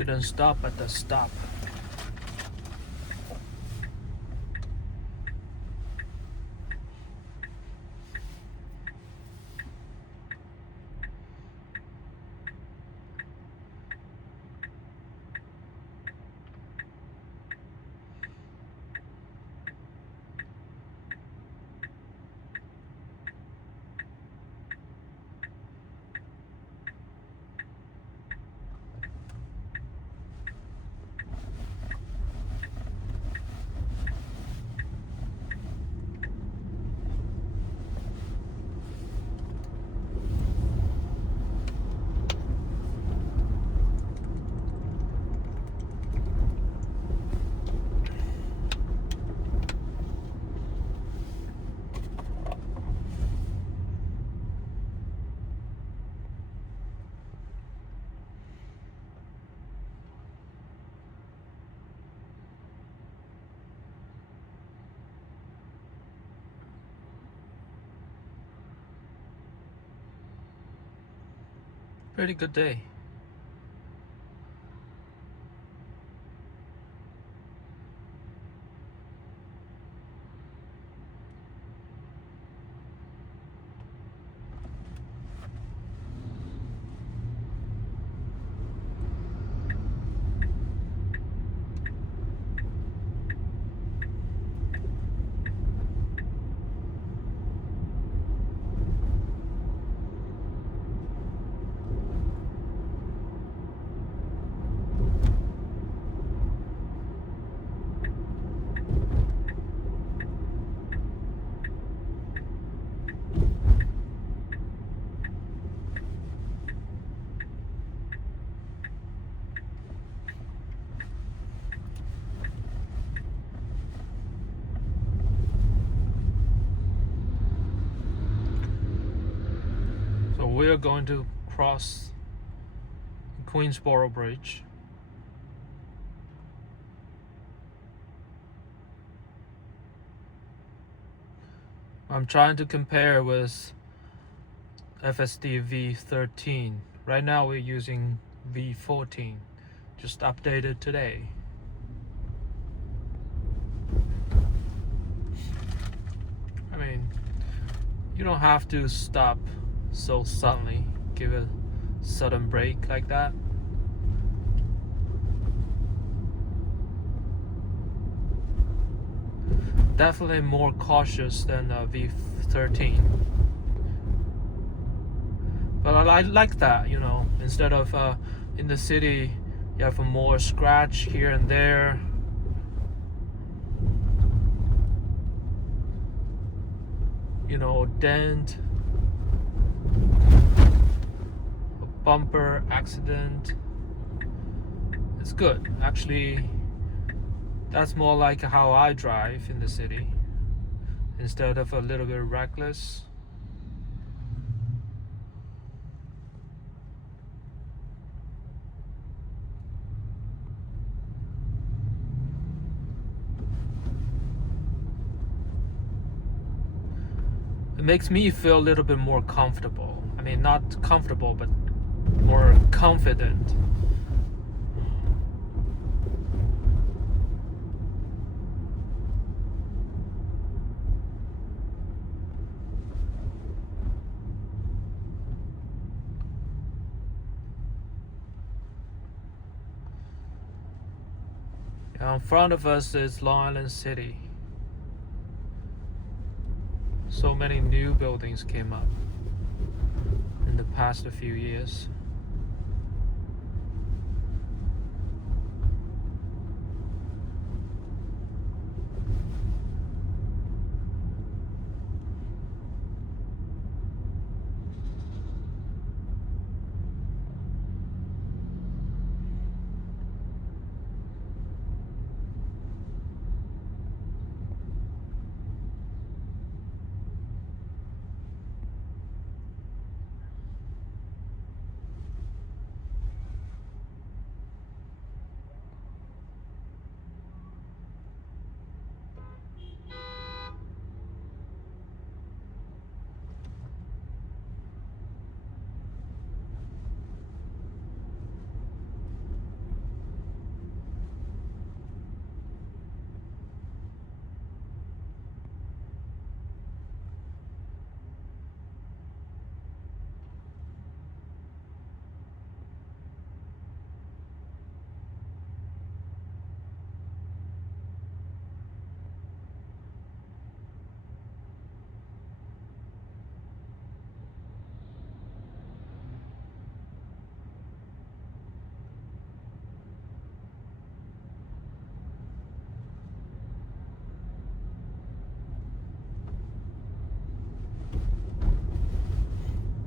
Didn't stop at the stop. Pretty good day. So we're going to cross Queens Boro Bridge. I'm trying to compare with FSD v13. Right now we're using v14, just updated today. I mean, you don't have to stop so suddenly, give a sudden break like that. Definitely more cautious than v13. But I like that, you know, instead of in the city, you have a more scratch here and there. You know, dent, a bumper accident. It's good. Actually, that's more like how I drive in the city, instead of a little bit reckless. It makes me feel a little bit more comfortable. I mean, not comfortable, but more confident. In front of us is Long Island City. So many new buildings came up in the past few years.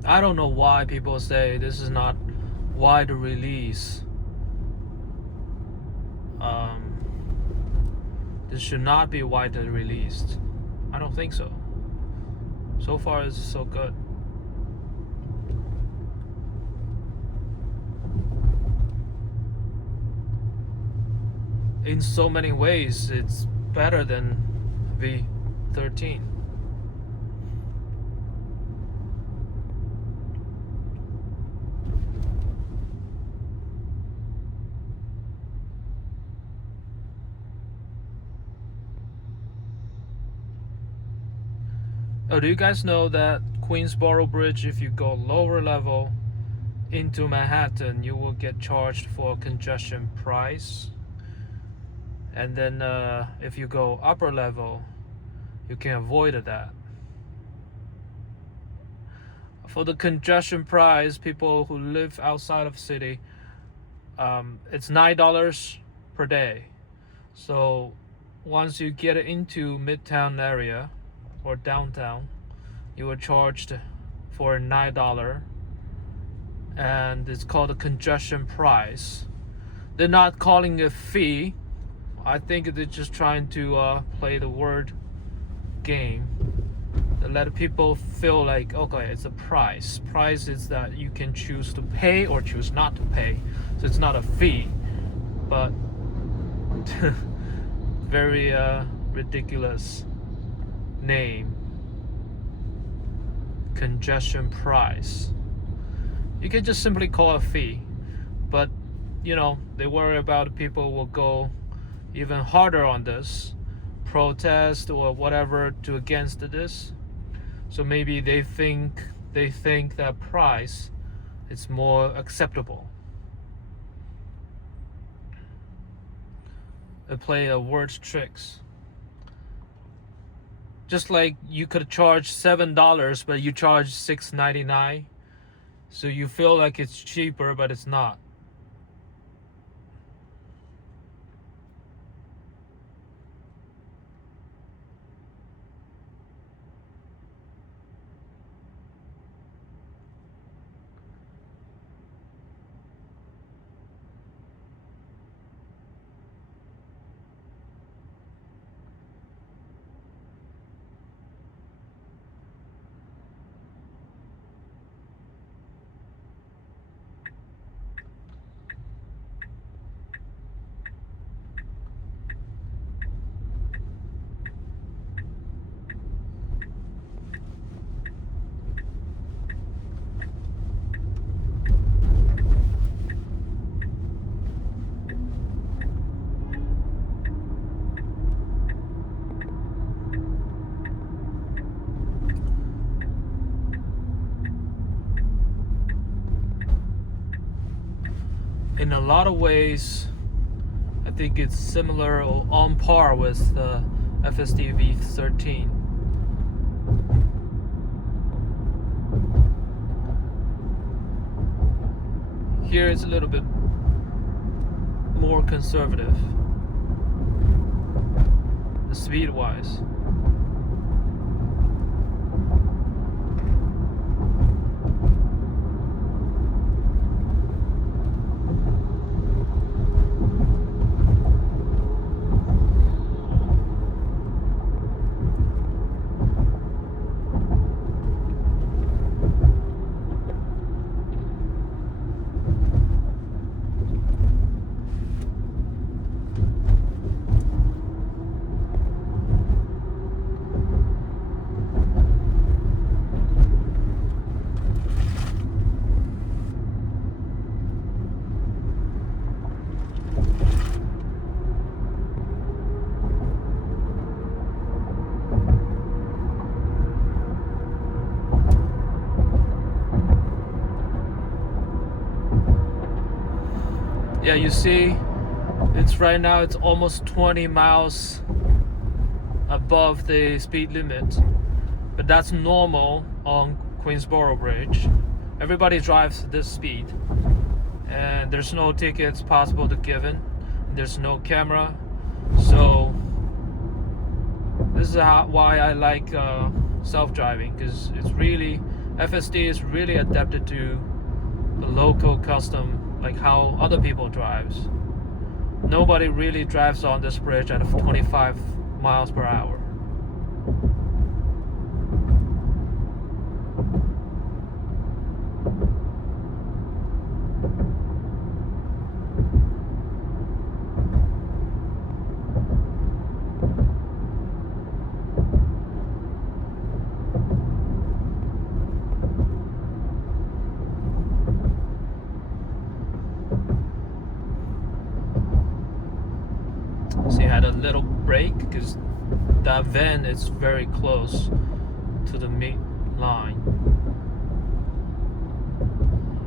I don't know why people say this is not wide release. This should not be widely released. I don't think so. So far, it's so good. In so many ways, it's better than V13. Oh, do you guys know that Queens Boro Bridge, if you go lower level into Manhattan, you will get charged for congestion price? And then if you go upper level, you can avoid that. For the congestion price, people who live outside of city, it's $9 per day. So once you get into Midtown area or downtown, you are charged for $9, and it's called a congestion price. They're not calling it a fee. I think they're just trying to play the word game to let people feel like, okay, it's a price. Price is that you can choose to pay or choose not to pay. So it's not a fee, but very ridiculous name. Congestion price. You can just simply call it a fee, but you know, they worry about people will go even harder on this, protest or whatever to against this. So maybe they think that price is more acceptable. They play a word tricks. Just like you could charge $7, but you charge $6.99, so you feel like it's cheaper, but it's not. In a lot of ways, I think it's similar or on par with the FSD v13. Here it's a little bit more conservative, speed-wise. Yeah, you see, it's right now it's almost 20 miles above the speed limit, but that's normal on Queens Boro Bridge. Everybody drives this speed, and there's no tickets possible to given. There's no camera, so this is why I like self-driving, because it's really FSD is really adapted to the local custom, like how other people drives. Nobody really drives on this bridge at 25 miles per hour. So you had a little break because that van is very close to the mid line.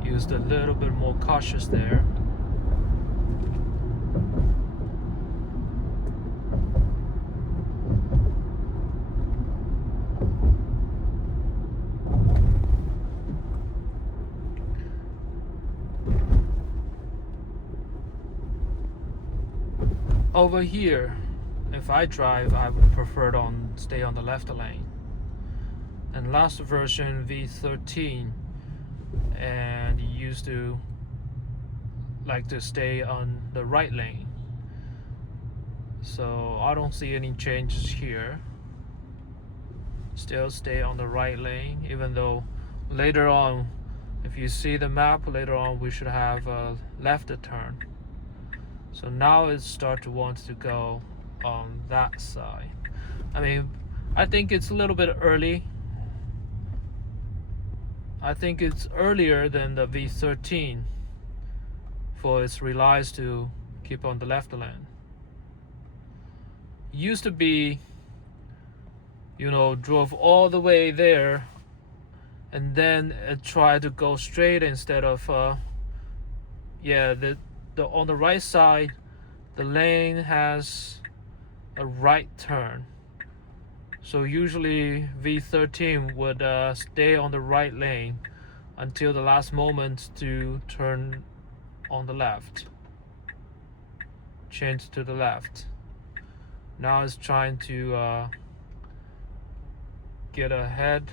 Used a little bit more cautious there. Over here, if I drive, I would prefer to stay on the left lane. And last version v13, and used to like to stay on the right lane. So I don't see any changes here. Still stay on the right lane, even though later on, if you see the map, later on we should have a left turn. So now it starts to want to go on that side. I mean, I think it's a little bit early. I think it's earlier than the V13 for its relies to keep on the left lane. Used to be, drove all the way there and then tried to go straight instead of, on the right side, the lane has a right turn. So usually V13 would stay on the right lane until the last moment to turn on the left. Change to the left. Now it's trying to get ahead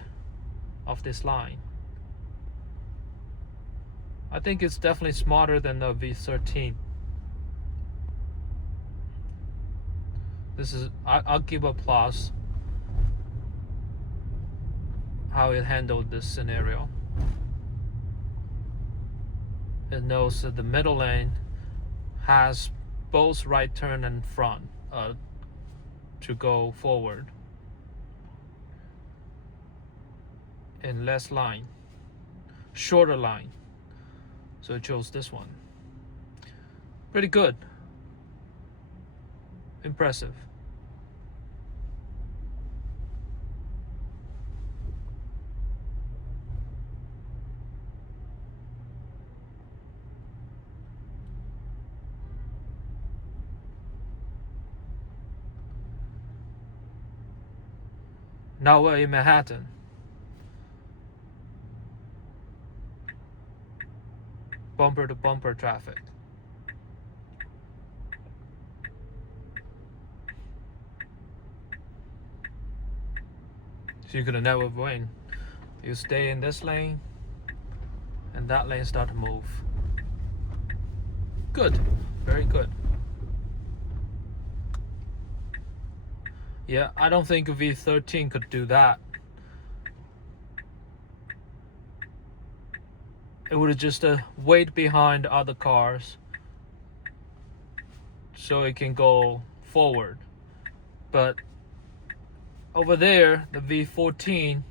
of this line. I think it's definitely smarter than the V13. I'll give a plus how it handled this scenario. It knows that the middle lane has both right turn and front to go forward, and less line, shorter line. So it chose this one. Pretty good. Impressive. Now we're in Manhattan. Bumper to bumper traffic. So you could never win. You stay in this lane and that lane start to move. Good. Very good. Yeah, I don't think V13 could do that. It would just wait behind other cars so it can go forward. But over there, the V14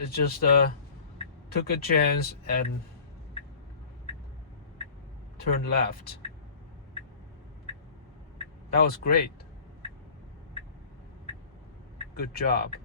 is just took a chance and turned left. That was great. Good job.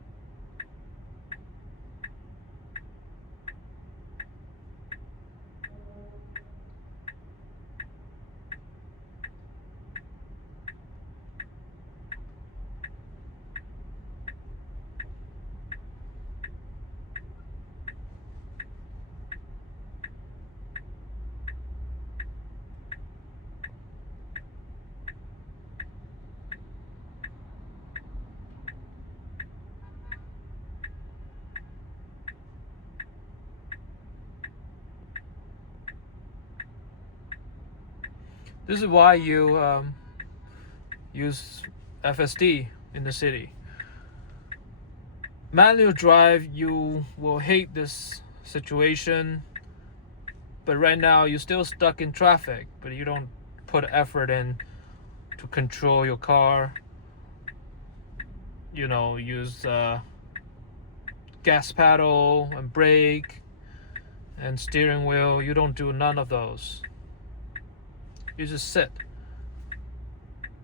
This is why you use FSD in the city. Manual drive, you will hate this situation, but right now you're still stuck in traffic, but you don't put effort in to control your car. Use gas pedal and brake and steering wheel. You don't do none of those. You just sit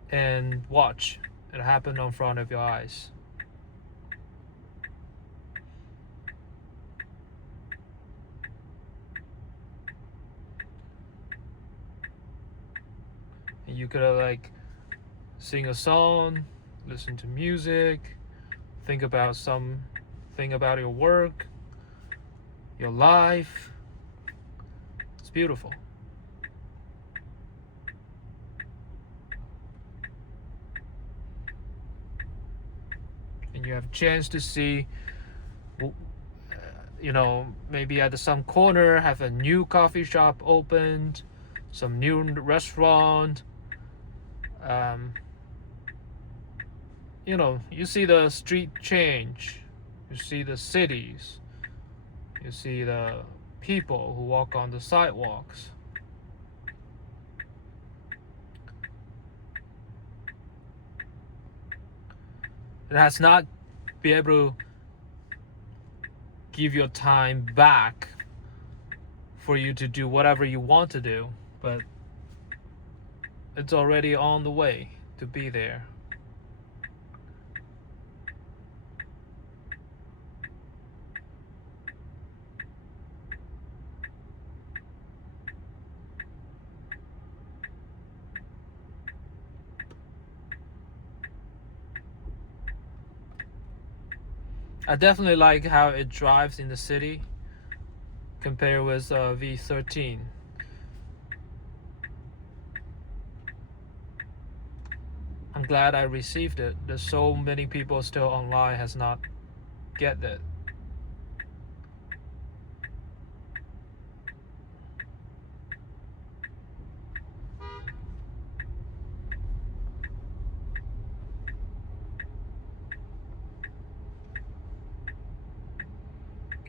and watch it happen in front of your eyes. And you could sing a song, listen to music, think about something about your work, your life. It's beautiful. And you have a chance to see, maybe at some corner have a new coffee shop opened, some new restaurant. You see the street change, you see the cities, you see the people who walk on the sidewalks. It has not been able to give your time back for you to do whatever you want to do, but it's already on the way to be there. I definitely like how it drives in the city compared with V13. I'm glad I received it. There's so many people still online has not get it.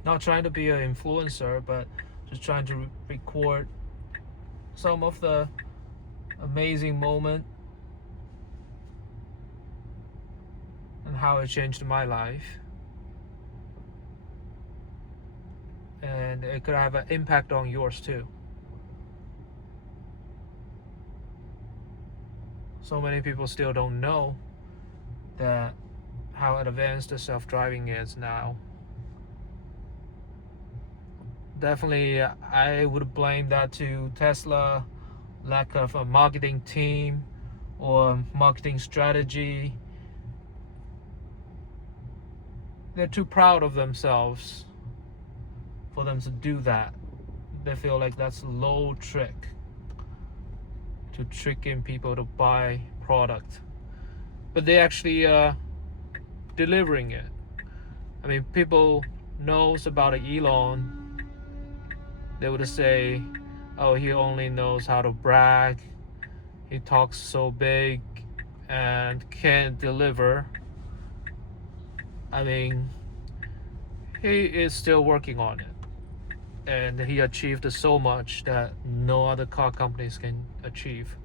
Not trying to be an influencer, but just trying to record some of the amazing moment and how it changed my life. And it could have an impact on yours too. So many people still don't know that how advanced the self-driving is now. Definitely, I would blame that to Tesla, lack of a marketing team or marketing strategy. They're too proud of themselves for them to do that. They feel like that's a low trick to trick in people to buy product, but they actually delivering it. I mean, people knows about Elon. They would say, oh, he only knows how to brag, he talks so big and can't deliver. I mean, he is still working on it, and he achieved so much that no other car companies can achieve.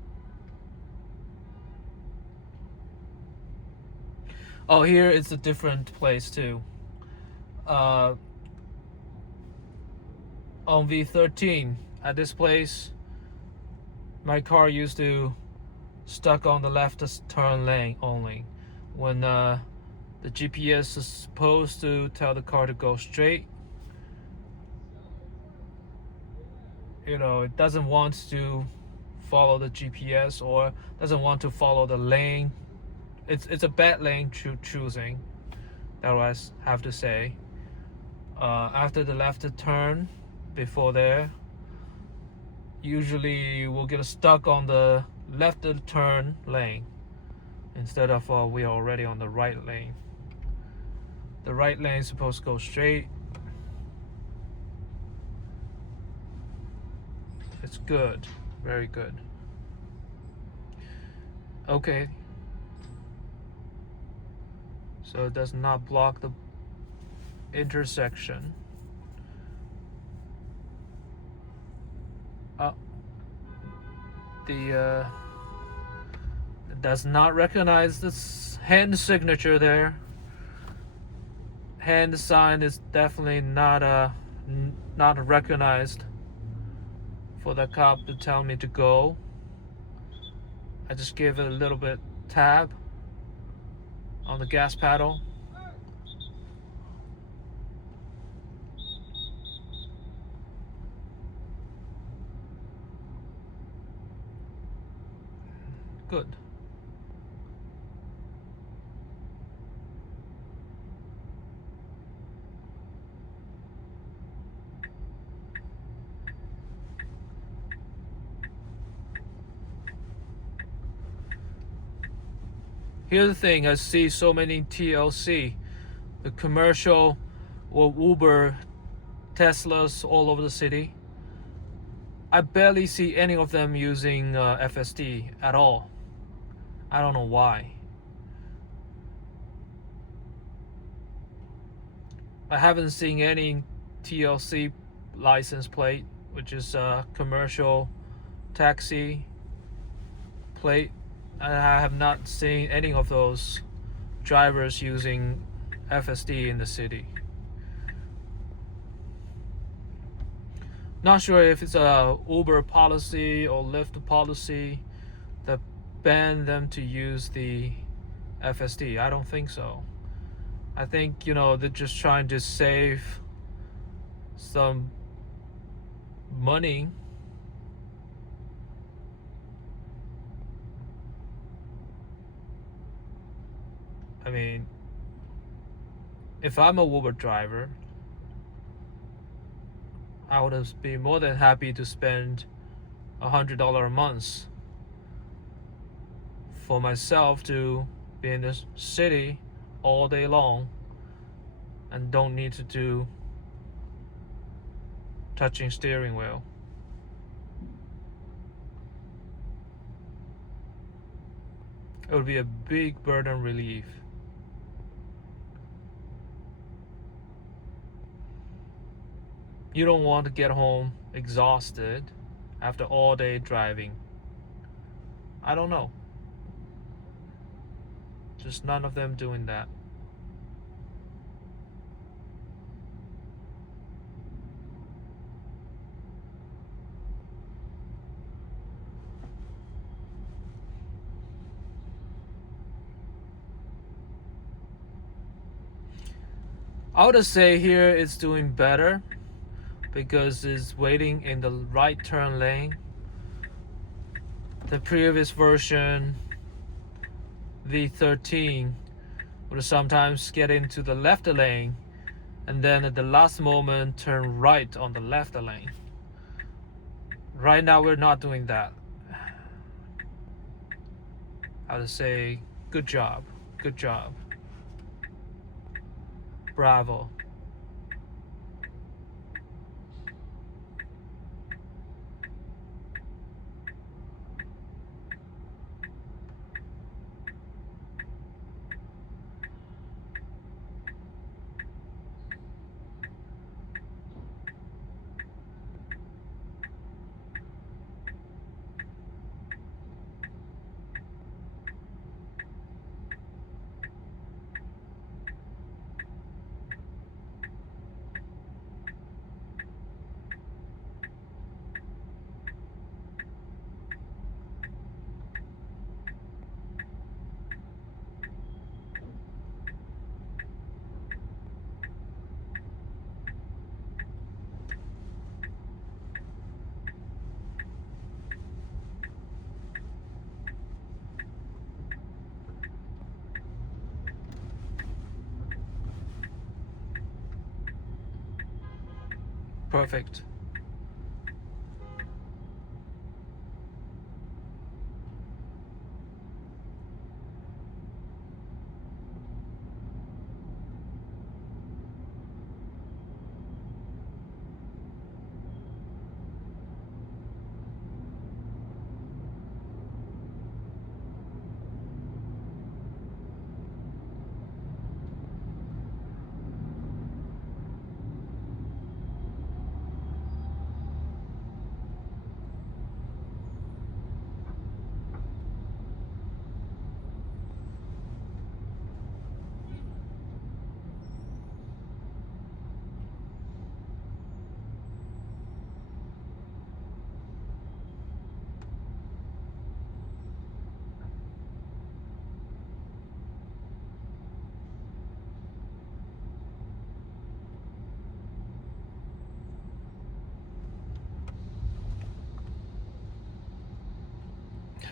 Oh, here it's a different place too. On V13 at this place, my car used to stuck on the left turn lane only. When the GPS is supposed to tell the car to go straight, it doesn't want to follow the GPS or doesn't want to follow the lane. It's a bad lane choosing, that was have to say. After the left turn, before there, usually we'll get stuck on the left turn lane instead of we are already on the right lane. The right lane is supposed to go straight. It's good, very good. Okay. So it does not block the intersection. The it does not recognize this hand signature there. Hand sign is definitely not recognized for the cop to tell me to go. I just gave it a little bit tab on the gas pedal. Good. Here's the thing, I see so many TLC, the commercial or Uber, Teslas all over the city. I barely see any of them using FSD at all. I don't know why. I haven't seen any TLC license plate, which is a commercial taxi plate. I have not seen any of those drivers using FSD in the city. Not sure if it's a Uber policy or Lyft policy that ban them to use the FSD. I don't think so. I think, they're just trying to save some money. I mean, if I'm a Uber driver, I would be more than happy to spend $100 a month for myself to be in the city all day long and don't need to do touching steering wheel. It would be a big burden relief. You don't want to get home exhausted after all day driving. I don't know. Just none of them doing that. I would say here it's doing better because it's waiting in the right turn lane. The previous version, v13, would sometimes get into the left lane and then at the last moment turn right on the left lane. Right now we're not doing that. I would say good job. Good job. Bravo. Perfect.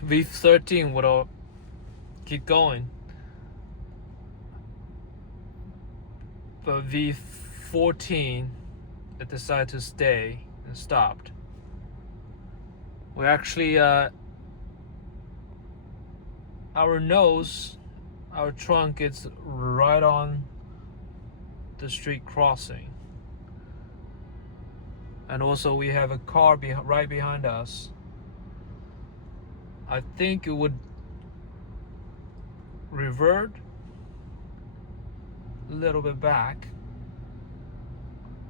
V13 would keep going, but V14 it decided to stay and stopped. We actually our trunk is right on the street crossing, and also we have a car right behind us. I think it would revert a little bit back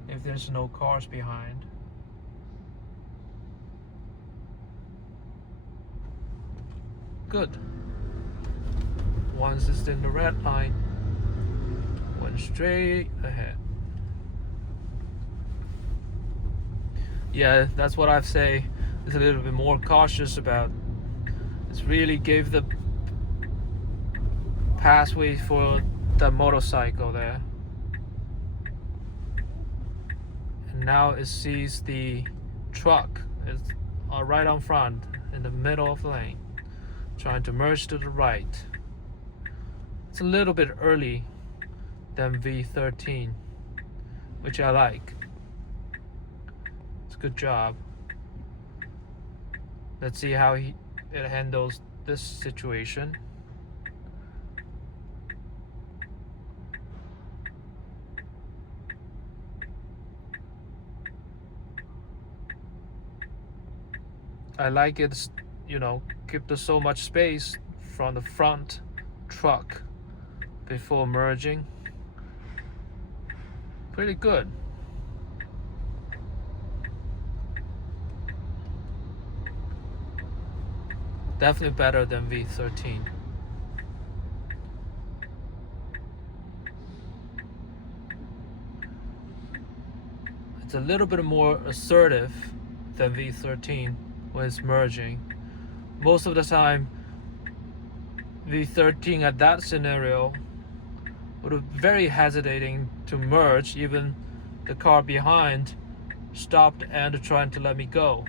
if there's no cars behind. Good. Once it's in the red line, went straight ahead. Yeah, that's what I'd say is a little bit more cautious about. It's really gave the pathway for the motorcycle there. And now it sees the truck. It's right on front in the middle of the lane, trying to merge to the right. It's a little bit early than V13, which I like. It's a good job. Let's see how it handles this situation. I like it, keep so much space from the front truck before merging. Pretty good. Definitely better than V13. It's a little bit more assertive than V13 when it's merging. Most of the time, V13 at that scenario would be very hesitating to merge. Even the car behind stopped and trying to let me go.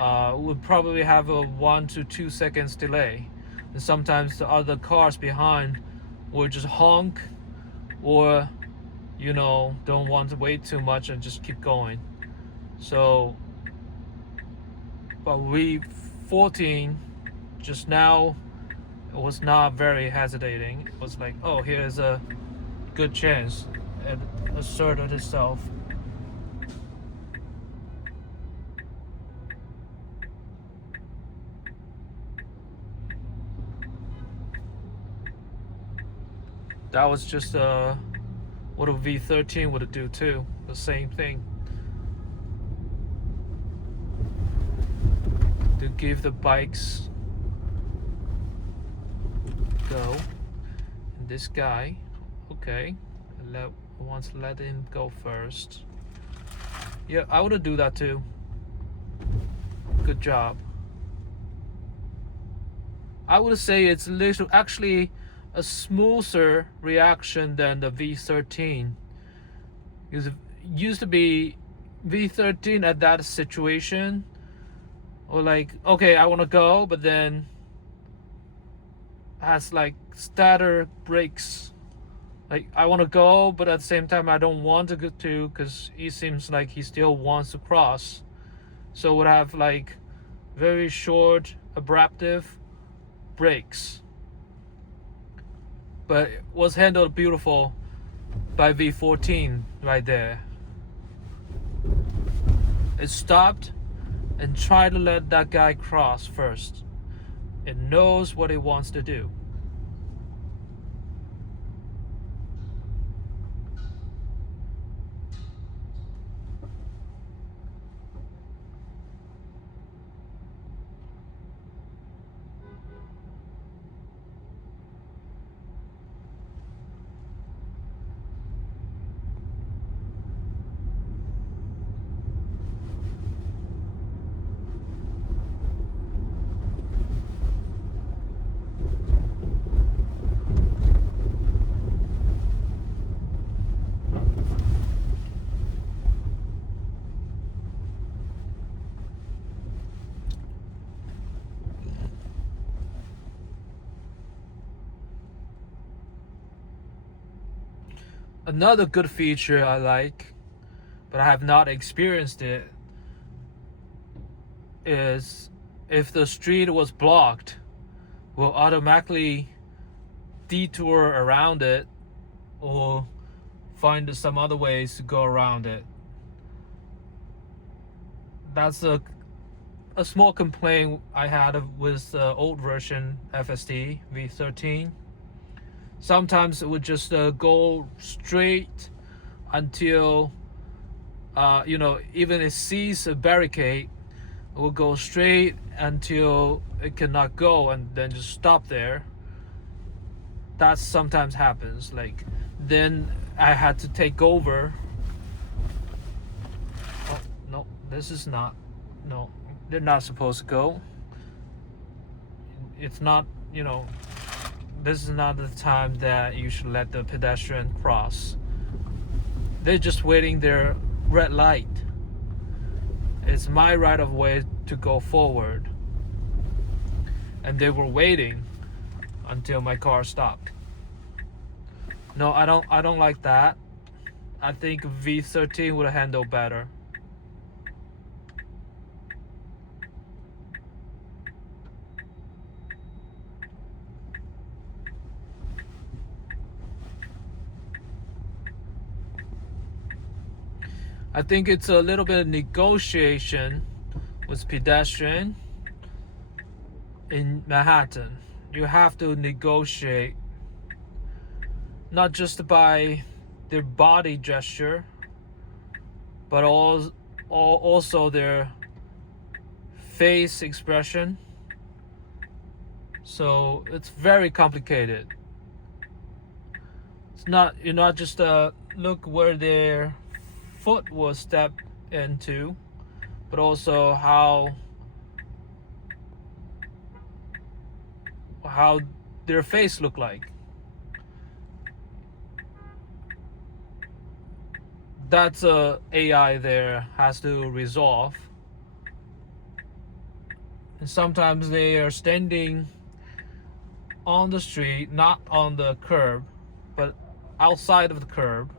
Would probably have a 1 to 2 seconds delay, and sometimes the other cars behind would just honk or don't want to wait too much and just keep going. So but V14 just now, it was not very hesitating. It was like, oh, here's a good chance. It asserted itself. That was just what a V13 would do too. The same thing. To give the bikes go. And this guy, okay, wants to let him go first. Yeah, I would do that too. Good job. I would say it's actually a smoother reaction than the V13. Because it used to be V13 at that situation, or like, okay, I want to go, but then has like stutter brakes. Like, I want to go, but at the same time I don't want to go to, because he seems like he still wants to cross. So would have like very short, abruptive brakes. But it was handled beautiful by V14 right there. It stopped and tried to let that guy cross first. It knows what it wants to do. Another good feature I like, but I have not experienced it, is if the street was blocked, will automatically detour around it or find some other ways to go around it. That's a small complaint I had with the old version FSD v13. Sometimes it would just go straight until even it sees a barricade, it will go straight until it cannot go and then just stop there. That sometimes happens. Like, then I had to take over. Oh no, this is not. No, they're not supposed to go. It's not. This is not the time that you should let the pedestrian cross. They're just waiting their red light. It's my right of way to go forward, and they were waiting until my car stopped. No, I don't like that. I think V13 would handle better. I think it's a little bit of negotiation with pedestrian in Manhattan. You have to negotiate not just by their body gesture, but also their face expression. So it's very complicated. You're not just look where their foot was stepped into, but also how their face look like. That's AI there has to resolve. And sometimes they are standing on the street, not on the curb, but outside of the curb.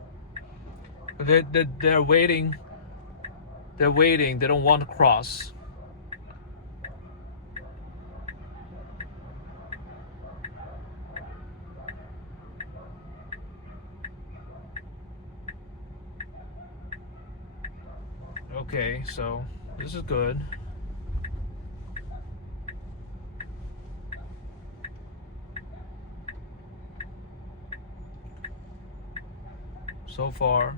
They're waiting. They're waiting. They don't want to cross. Okay, so this is good. So far,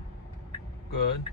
good.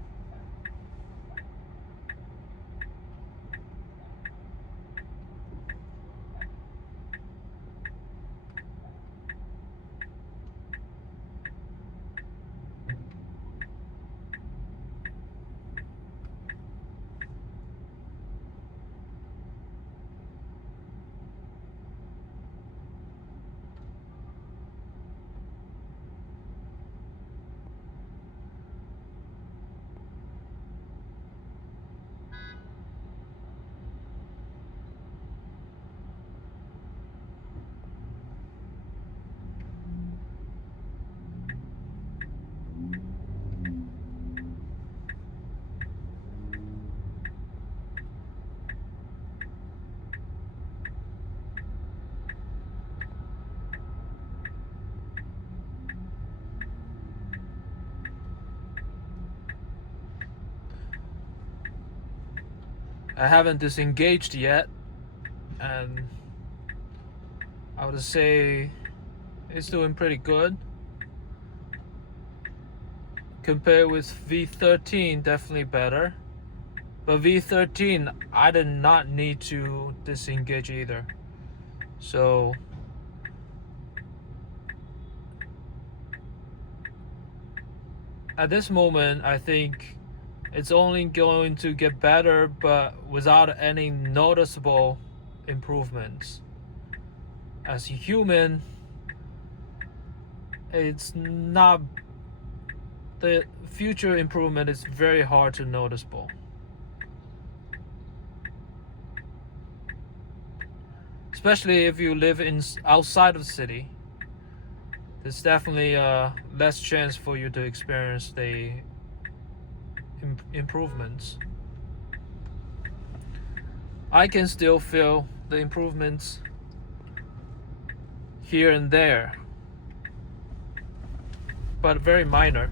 I haven't disengaged yet, and I would say it's doing pretty good. Compared with V13, definitely better. But V13, I did not need to disengage either. So at this moment, I think it's only going to get better, but without any noticeable improvements. As a human, it's not, the future improvement is very hard to noticeable. Especially if you live outside of the city. there's definitely less chance for you to experience the improvements. I can still feel the improvements here and there, but very minor.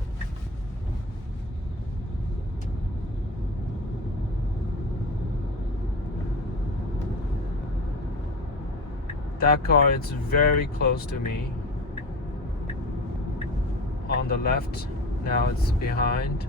That car is very close to me on the left. Now it's behind.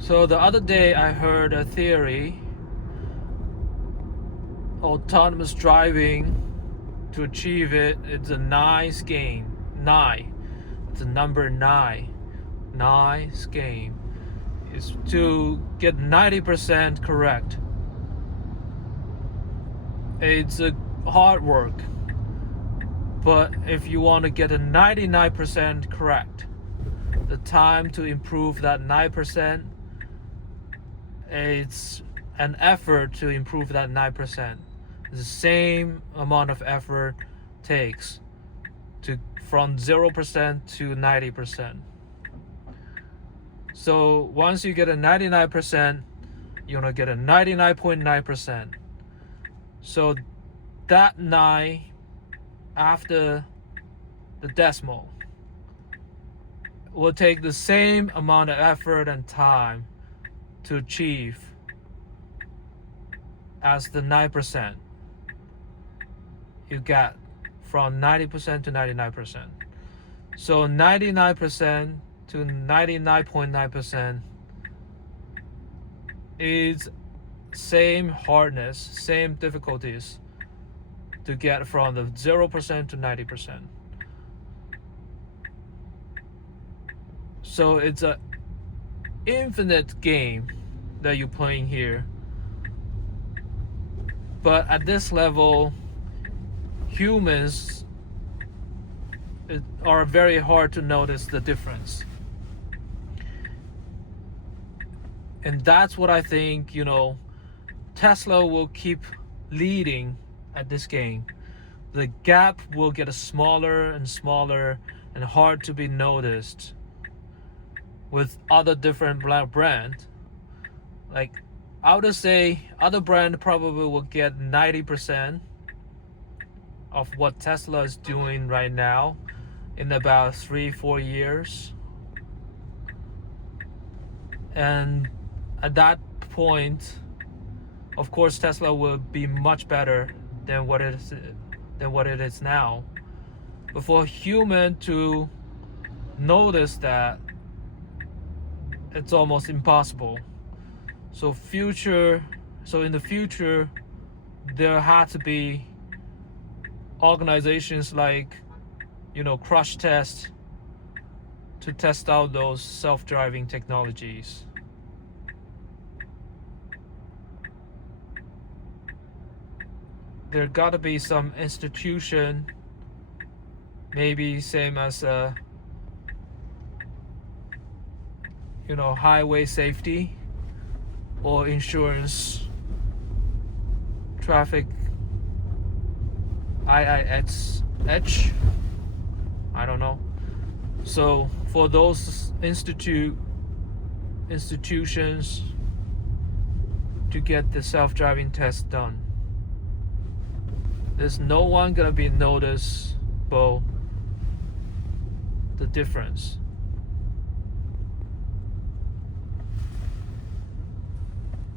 So the other day I heard a theory, autonomous driving, to achieve it, it's a nice game. It's a number 9. Nice game. Is to get 90% correct. It's a hard work. But if you want to get a 99% correct, the time to improve that 9%, it's an effort to improve that 9%. The same amount of effort takes to from 0% to 90%. So once you get a 99%, you're gonna get a 99.9%. So that 9 after the decimal will take the same amount of effort and time to achieve as the 9% you get from 90% to 99%. So 99% to 99.9% is same hardness, same difficulties to get from the 0% to 90%. So it's an infinite game that you're playing here. But at this level, humans are very hard to notice the difference. And that's what I think, Tesla will keep leading at this game. The gap will get smaller and smaller and hard to be noticed with other different brand. Like, I would say other brand probably will get 90% of what Tesla is doing right now in about 3-4 years. And at that point, of course, Tesla will be much better than what it is now. But for a human to notice that, it's almost impossible. So in the future, there had to be organizations like, crash test to test out those self-driving technologies. There gotta be some institution, maybe same as highway safety or insurance, traffic, IIHH, I don't know. So for those institutions to get the self-driving test done, there's no one gonna be noticeable the difference.